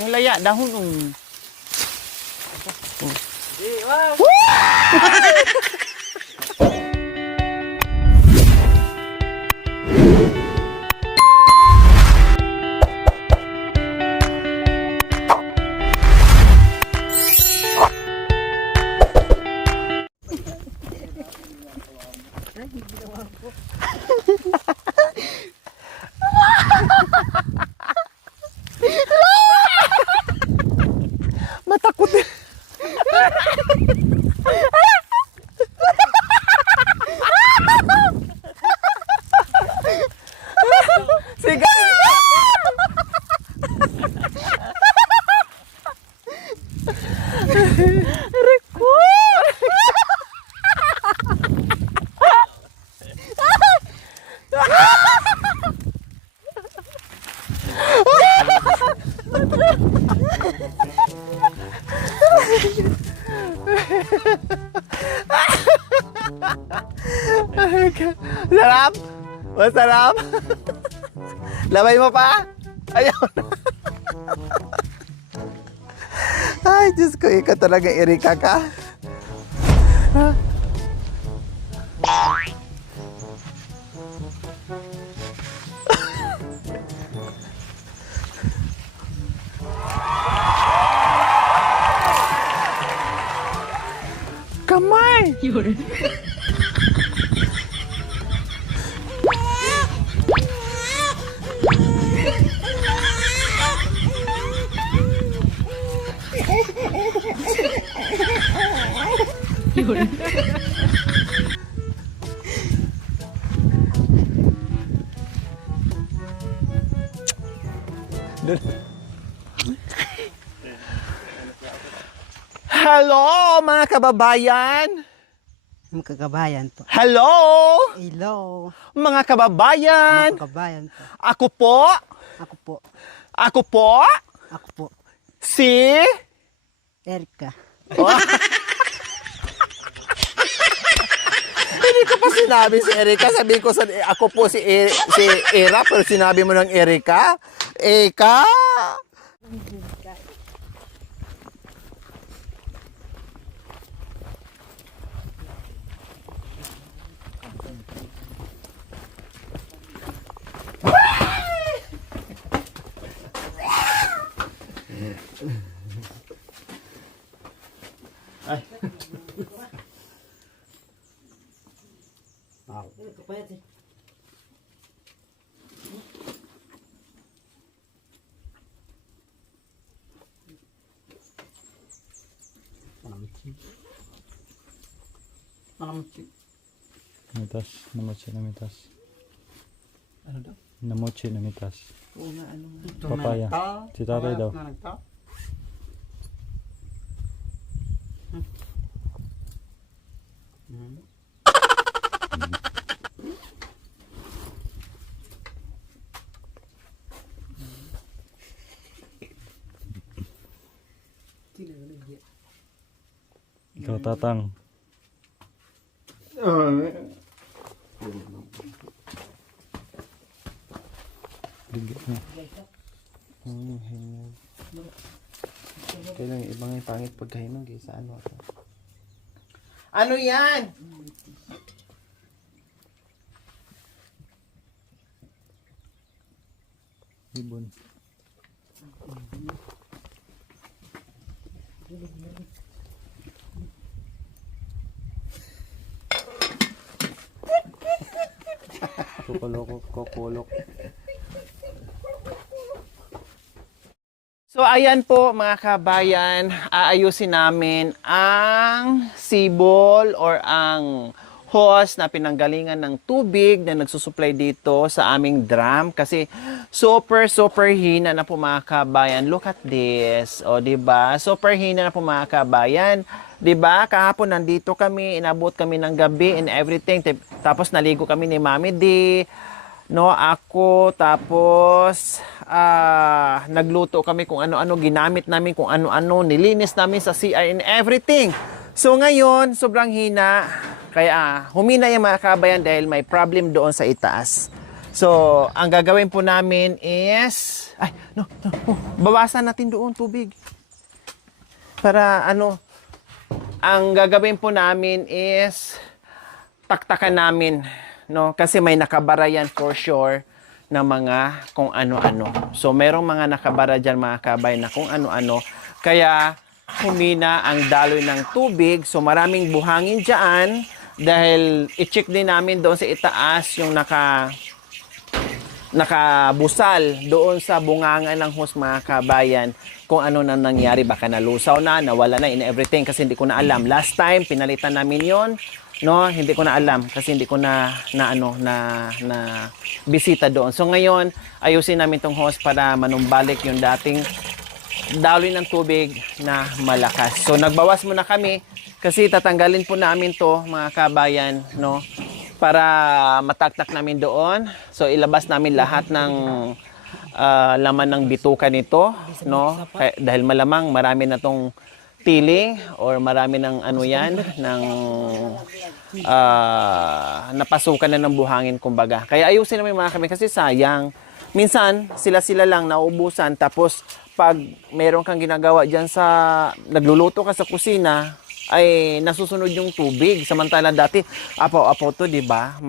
Yung laya, dahon. Wow! Matakot. Sige. Sarap? Masarap? Lamay mo pa? Ayaw na. Ay, Diyos ko, ikaw talaga Erika ka. Kamay! Hello, mga kababayan! Mga kagabayan po. Hello, Hello. mga kababayan! Mga kagabayan po. Ako po, Ako po. ako po, Ako po. si... Erika. Hindi ko pa sinabi si Erika. Sabihin ko ako po si Era, pero sinabi mo ng Erika. Eka! Ay. Namitas, namochi, namitas. Ano daw? Namochi, namitas. Oo nga, ano nga. Papaya. Si tatay daw. Ikaw, tatang. Bigyan mo. Kailang ibang yung pangit pagkahinog eh. Sa ano ako? Ano yan? Ibon. Kukulok. So ayan po mga kabayan, aayusin namin ang sibol or ang hose na pinanggalingan ng tubig na nagsusupply dito sa aming drum kasi super hina na po mga kabayan. Look at this. O diba? Super hina na po mga kabayan. Diba? Kahapon nandito kami, inabot kami ng gabi and everything. Tapos naligo kami ni Mami D. No, ako, tapos nagluto kami kung ano-ano, ginamit namin kung ano-ano, nilinis namin sa CR and everything. So ngayon, sobrang hina, kaya humina yung mga kabayan dahil may problem doon sa itaas. So, ang gagawin po namin is... Ay, no. Oh, bawasan natin doon tubig. Para ano... Ang gagawin po namin is... Taktakan namin. No? Kasi may nakabara yan for sure na mga kung ano-ano. So, merong mga nakabara dyan mga kabay na kung ano-ano. Kaya, humina ang daloy ng tubig. So, maraming buhangin dyan. Dahil, i-check din namin doon sa itaas yung nakabusal doon sa bunganga ng hose mga kabayan kung ano na nangyari. Baka nalusaw na, nawala na in everything kasi hindi ko na alam. Last time, pinalitan namin yon. No, hindi ko na alam kasi hindi ko na bisita doon. So ngayon, ayusin namin tong hose para manumbalik yung dating daloy ng tubig na malakas. So nagbawas muna kami kasi tatanggalin po namin to mga kabayan, no, para mataktak namin doon. So ilabas namin lahat ng laman ng bituka nito, no, dahil malamang marami na tong tiling or marami ng ano yan, ng napasukan na ng buhangin kumbaga. Kaya ayusin namin mga kami kasi sayang. Minsan, sila-sila lang nauubusan tapos pag meron kang ginagawa dyan sa, nagluluto ka sa kusina, ay nasusunod yung tubig. Samantala dati, apaw-apaw to, di ba?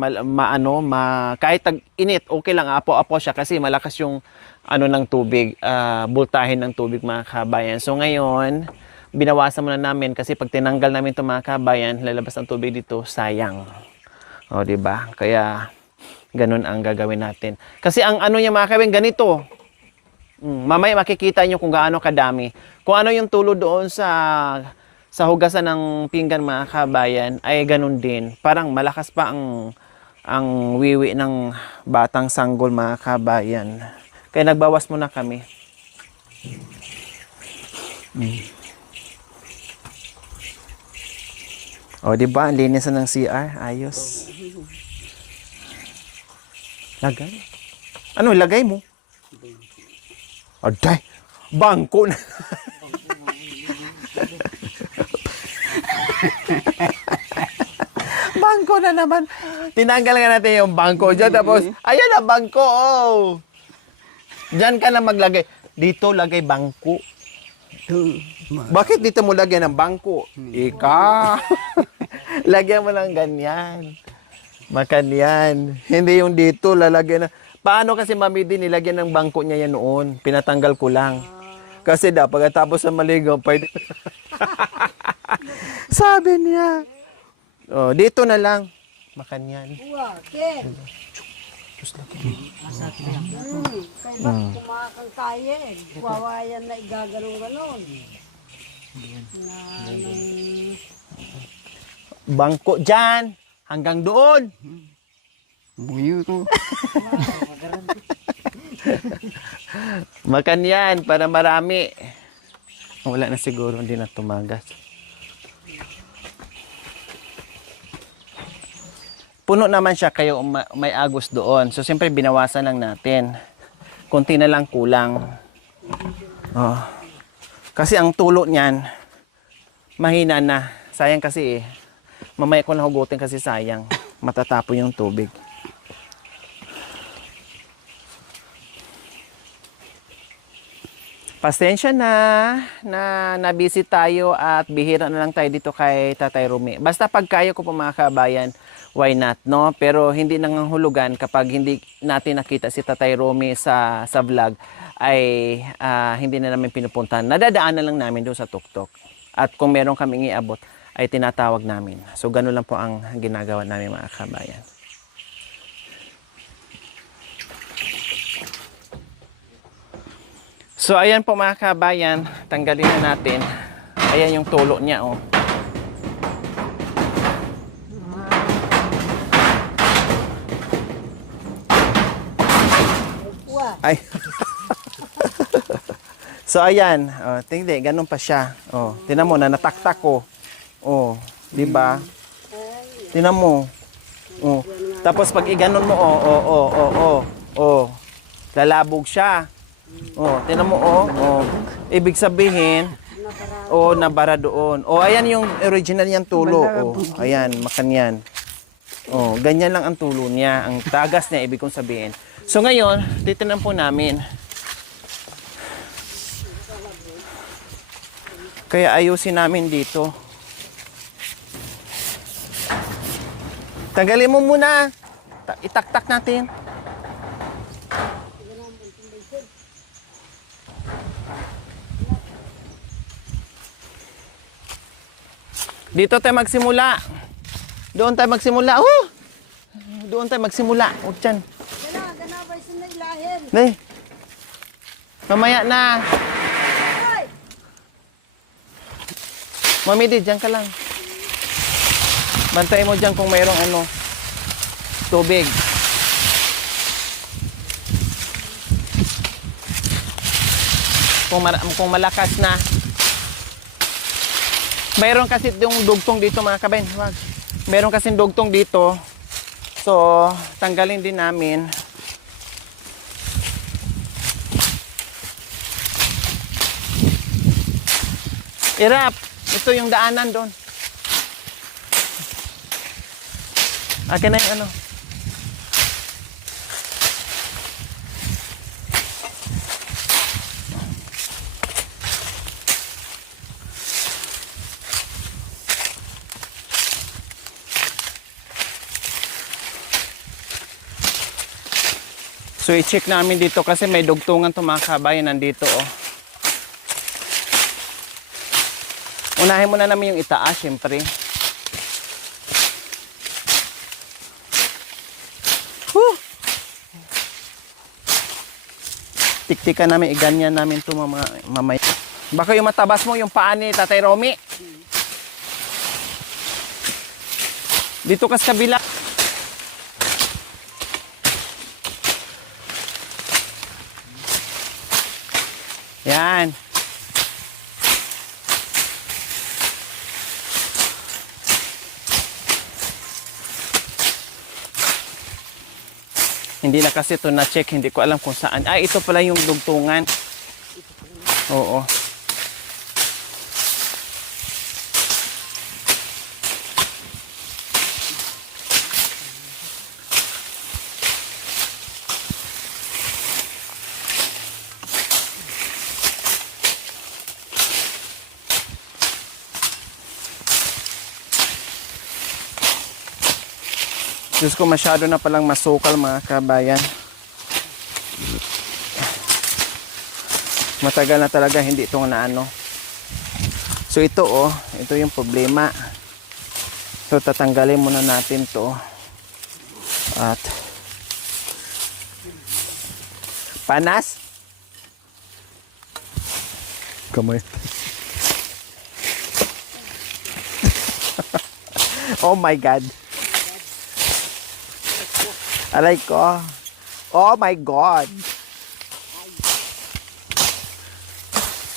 Kahit tag-init, okay lang, apaw-apaw siya kasi malakas yung ano ng tubig, bultahin ng tubig mga kabayan. So ngayon, binawasan muna namin kasi pag tinanggal namin itong mga kabayan, lalabas ang tubig dito, sayang. O, di ba? Kaya, ganun ang gagawin natin. Kasi ang ano niya mga kabayan, ganito. Mamaya makikita nyo kung gaano kadami. Kung ano yung tulo doon sa hugasan ng pinggan mga kabayan, ay ganun din. Parang malakas pa ang wiwi ng batang sanggol mga kabayan. Kaya nagbawas muna kami. O, di ba? Ang linis na ng CR. Ayos. Lagay. Ano, lagay mo? Aday! Bangko na. Bangko na naman. Tinanggal nga natin yung bangko dyan. Tapos, ayan na, bangko. Oh. Diyan ka na maglagay. Dito, lagay bangko. Bakit dito mo lagyan ng bangko? Ika. Lagyan mo ng ganyan. Makan yan. Hindi yung dito lalagyan na. Paano kasi mami din nilagyan ng bangko niya yan noon? Pinatanggal ko lang. Kasi pagkatapos sa maligaw, pwede. Sabi niya. Oh, dito na lang. Makan yan. Kumakang kaya eh. Wawayan na igagano-ganon. Bangko dyan. Hanggang doon. Buyo to. Makan yan para marami. Wala na siguro, hindi na tumagas. Puno naman siya kayo may agos doon. So siyempre binawasan lang natin. Kunti na lang kulang. Oh. Kasi ang tulo niyan mahina na. Sayang kasi eh. Mamaya ko na hugutin kasi sayang. Matatapon yung tubig. Pasensya na busy tayo at bihira na lang tayo dito kay Tatay Rumi. Basta pag kaya ko po mga kabayan, why not, no? Pero hindi nangangahulugan kapag hindi natin nakita si Tatay Rumi sa vlog ay hindi na namin pinupuntahan. Nadadaanan lang namin doon sa tuktok. At kung meron kaming iabot ay tinatawag namin. So ganun lang po ang ginagawa namin mga kabayan. So ayan po mga kabayan, tanggalin na natin. Ayan yung tulo niya oh. Ay. So ayan, oh, tingnan, ganun pa siya. Oh, tingnan mo na nataktak ko. Oh, di ba? Tingnan mo. Oh. Tapos pag iganon mo lalabog siya. Oh, tingnan mo Ibig sabihin, nabara doon. Oh, ayan yung original niyang tulo. Oh, ayan, makan yan. Oh, ganyan lang ang tulo niya, ang tagas niya, ibig kong sabihin. So ngayon, titingnan po namin. Kaya ayusin namin dito. Tanggalin mo muna. Itaktak natin. Dito tayo magsimula. Doon tayo magsimula. Doon tayo magsimula. Huwag dyan. Ganabay sa nailahin. Nay. Mamaya na. Mami, di, dyan ka lang. Bantayin mo dyan kung mayroong tubig. Kung malakas na. Mayroon kasi yung dugtong dito mga kabayan. Wag. Mayroon kasi dugtong dito. So, tanggalin din namin. Irap. Ito yung daanan doon. Akin na yung So, i-check namin dito kasi may dugtungan to mga kabayan nandito, oh. Unahin muna namin yung itaas, syempre. Woo! Tiktikan namin, iganyan namin ito mamay. Baka yung matabas mo, yung paa ni Tatay Romy. Dito ka sa kabila. Yan. Hindi na kasi ito na-check. Hindi ko alam kung saan. Ah, ito pala yung dugtungan. Oo. Diyos ko, masyado na palang masukal mga kabayan. Matagal na talaga hindi ito na So ito ito yung problema. So tatanggalin muna natin to. At panas. Kamay. Oh my God. Aray ko. Oh my God.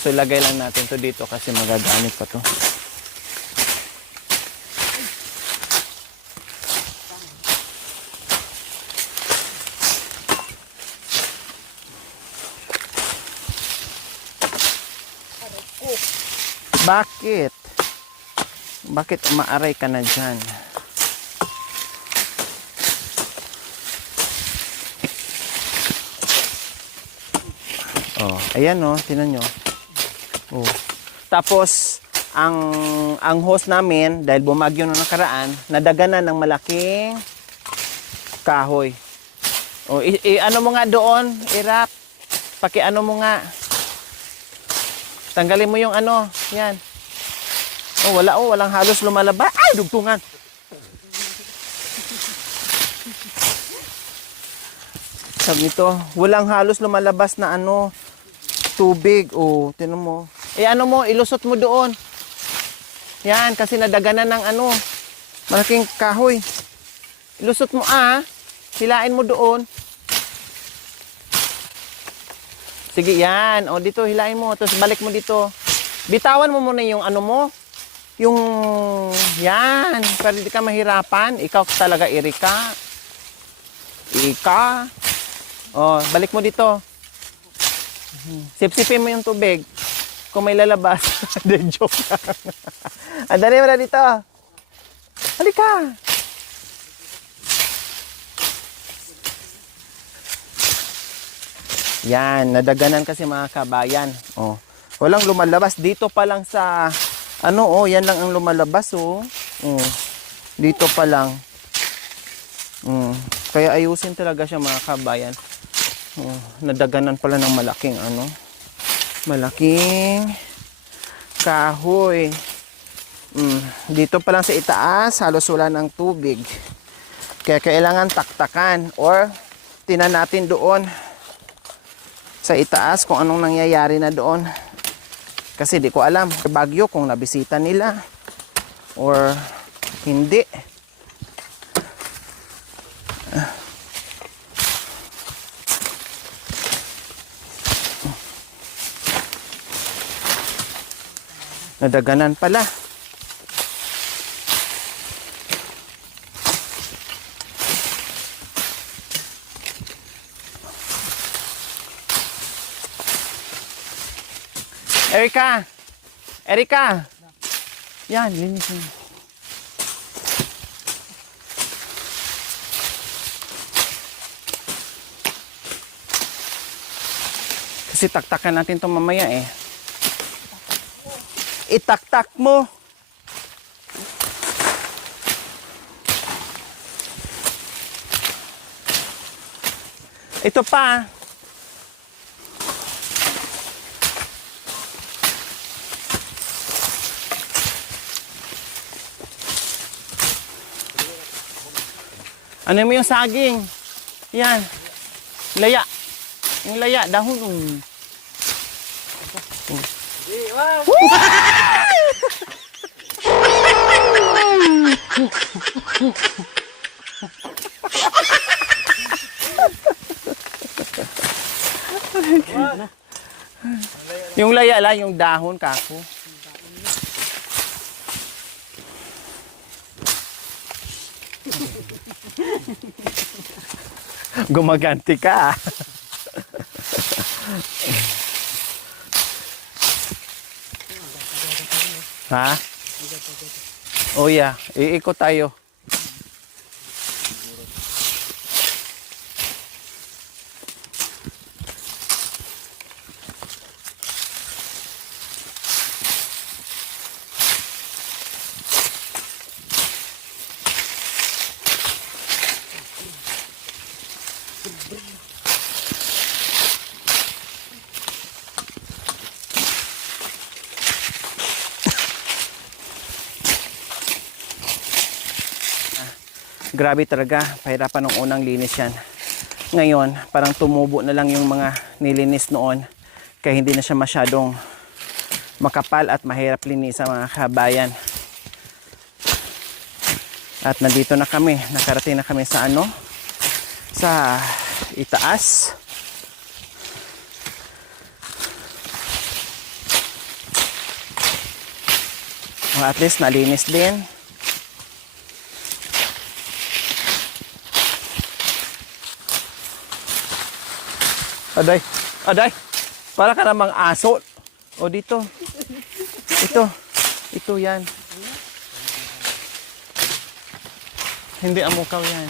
So, lagay lang natin to dito kasi magagamit pa to. Bakit? Bakit umaaray ka na dyan? Oh, ayan tinan nyo. Oh. Tapos ang hose namin dahil bumagyo nung nakaraan, nadaganan ng malaking kahoy. Oh, ano mo nga doon, Irap. Paki-ano mo nga. Tanggalin mo yung yan. Oh, walang halos lumalabas. Ay, dugtungan. Sabi nito, walang halos lumalabas na tubig. Oh, tinan mo. Ilusot mo doon. Yan, kasi nadaganan ng malaking kahoy. Ilusot mo hilain mo doon. Sige, yan. O, dito, hilain mo. Tapos balik mo dito. Bitawan mo muna yung yung, yan. Para hindi ka mahirapan. Ikaw talaga, Erika. O, balik mo dito. Sip-sipin mo yung tubig. Kung may lalabas. Hindi, joke lang. Andali mo na dito. Halika. Yan, nadaganan kasi mga kabayan. Oh. Walang lumalabas dito pa lang sa ano, oh, yan lang ang lumalabas, oh. Oh. Dito pa lang. Kaya ayusin talaga siya mga kabayan. Oh, nadaganan pala ng malaking ano, malaking kahoy. Dito pa lang sa itaas, halos wala ng tubig. Kaya kailangan taktakan or tinan natin doon sa itaas kung anong nangyayari na doon. Kasi di ko alam, Bagyo kung nabisita nila or hindi. Nadaganan pala. Erika! Erika! Yan, linisin. Kasi taktakan natin ito mamaya eh. Itaktak mo. Ito pa. Ano mo yung saging? Yan. Laya. Yung laya, dahon. Yung laya lang, yung dahon, kako. Gumaganti ka. Ha? Oh yeah, iikot tayo. Grabe talaga, pahirapan ng unang linis yan. Ngayon, parang tumubo na lang yung mga nilinis noon. Kaya hindi na siya masyadong makapal at mahirap linis sa mga kabayan. At nandito na kami, nakarating na kami sa ano? Sa itaas. At least nalinis din. Aday, aday. Para ka namang aso. O dito. Ito yan. Hindi amukaw yan.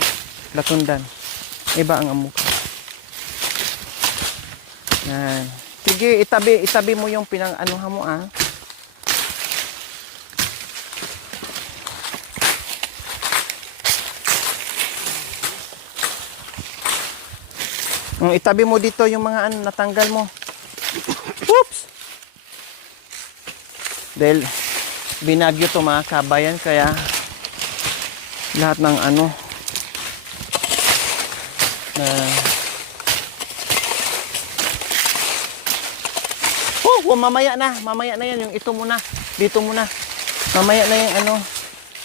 Latundan. Iba ang amukaw. Yan. Sige, itabi mo yung pinang-anuhan mo ah. Itabi mo dito yung mga ano, natanggal mo. Oops! Dahil binagyo to mga kabayan, kaya lahat ng ano mamaya na yan, yung ito muna, dito muna. Mamaya na yung ano,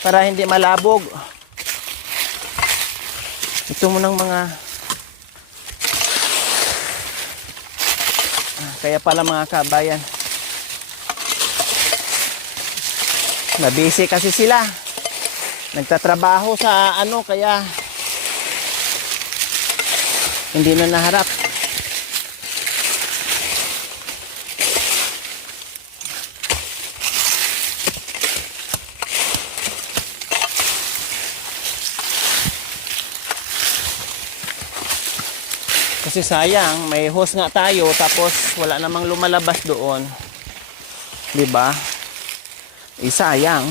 para hindi malabog. Ito munang mga kaya pala mga kabayan, na-busy kasi sila. Nagtatrabaho sa ano, kaya hindi na naharap. Kasi sayang, may hose nga tayo tapos wala namang lumalabas doon. 'Di ba? Sayang.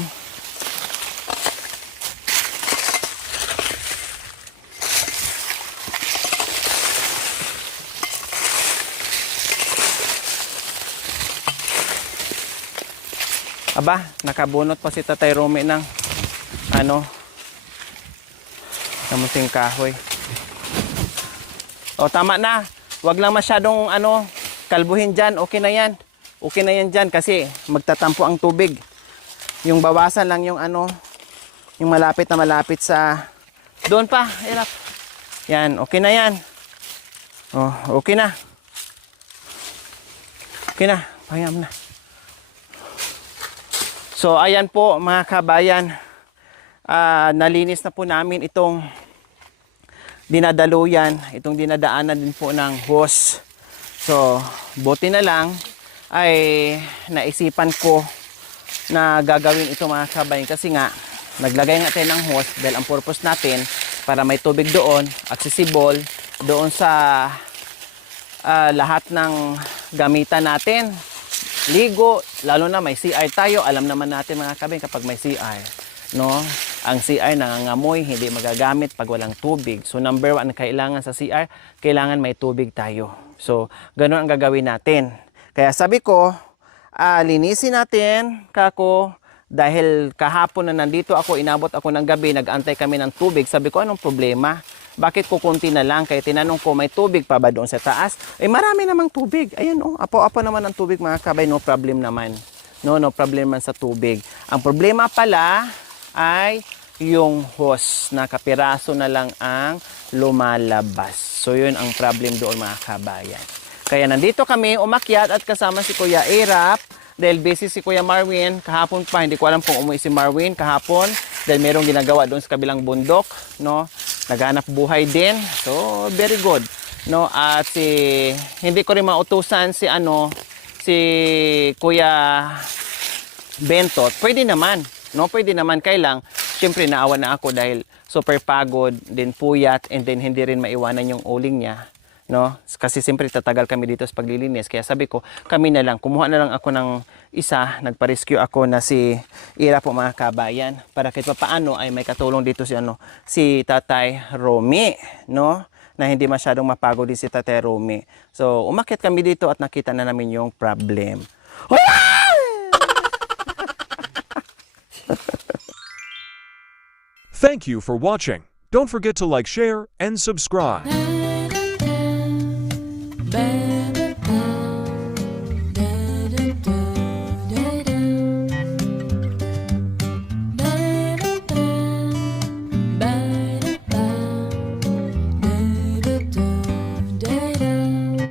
Aba, nakabunot pa si Tatay Romy ng kamuting kahoy. O, tama na. Wag lang masyadong kalbuhin dyan. Okay na yan. Okay na yan dyan kasi magtatampo ang tubig. Yung bawasan lang yung yung malapit na malapit sa doon pa. Hirap. Yan, okay na yan. Oh, okay na. Okay na. Pahiyam na. So, ayan po mga kabayan, nalinis na po namin itong dinadaluyan, itong dinadaanan din po ng hose. So, buti na lang ay naisipan ko na gagawin ito mga kabayan kasi nga, naglagay nga tayo ng hose dahil ang purpose natin para may tubig doon, accessible doon sa lahat ng gamitan natin. Ligo, lalo na may CR tayo. Alam naman natin mga kabing kapag may CR, no? Ang CR nangangamoy, hindi magagamit pag walang tubig. So number 1 kailangan sa CR, kailangan may tubig tayo. So ganoon ang gagawin natin. Kaya sabi ko, linisin natin kako dahil kahapon na nandito ako, inabot ako ng gabi, nag-antay kami ng tubig. Sabi ko, anong problema? Bakit kukunti na lang? Kaya tinanong ko, may tubig pa ba doon sa taas? Marami namang tubig. Ayan, apo-apo naman ang tubig mga kabay. No problem naman. No problem naman sa tubig. Ang problema pala ay yung hose na kapiraso na lang ang lumalabas. So, yun ang problem doon mga kabayan. Kaya nandito kami, umakyat at kasama si Kuya Erap. Dahil busy si Kuya Marwin, kahapon pa, hindi ko alam kung umuwi si Marwin kahapon. Dahil merong ginagawa doon sa kabilang bundok, no? Naghanap buhay din. So, very good. No? At hindi ko rin mautusan si Kuya Bentot. Pwede naman. No? Pwede naman. Kailang, syempre naawa na ako dahil super pagod, din puyat, and then hindi rin maiwanan yung uling niya. No? Kasi siyempre tatagal kami dito sa paglilinis. Kaya sabi ko, kami na lang. Kumuha na lang ako ng isa. Nagpa-rescue ako na si Ira po mga kabayan. Para kahit paano ay may katulong dito si Tatay Romy. No? Na hindi masyadong mapagod din si Tatay Romy. So, umakyat kami dito at nakita na namin yung problem. Thank you for watching. Don't forget to like, share, and subscribe.